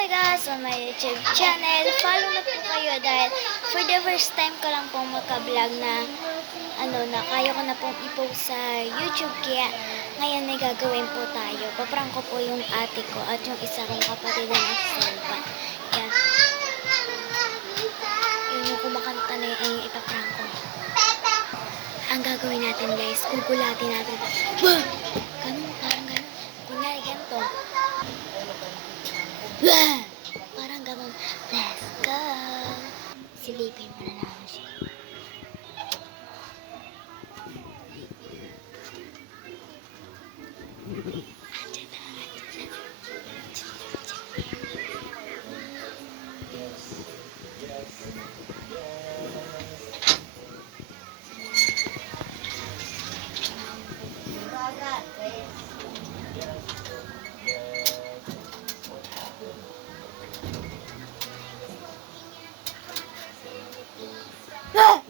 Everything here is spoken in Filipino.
Hi guys on my YouTube channel. Follow na po kayo dahil for the first time ko lang pong magka-vlog na na kaya ko na pong i-post sa YouTube, kaya ngayon may gagawin po tayo. Paprank ko po yung ate ko at yung isa kong kapatid na nagsasalpa. Kaya yun yung kumakanta na yung ipaprank ko. Ang gagawin natin guys, gugulatin natin. Wah! Ganun, parang ganun. Kunyari ganito. Wah! Parang ganun. Let's go! Silipin mo na namin siya. Andyan na, andyan na. Ah!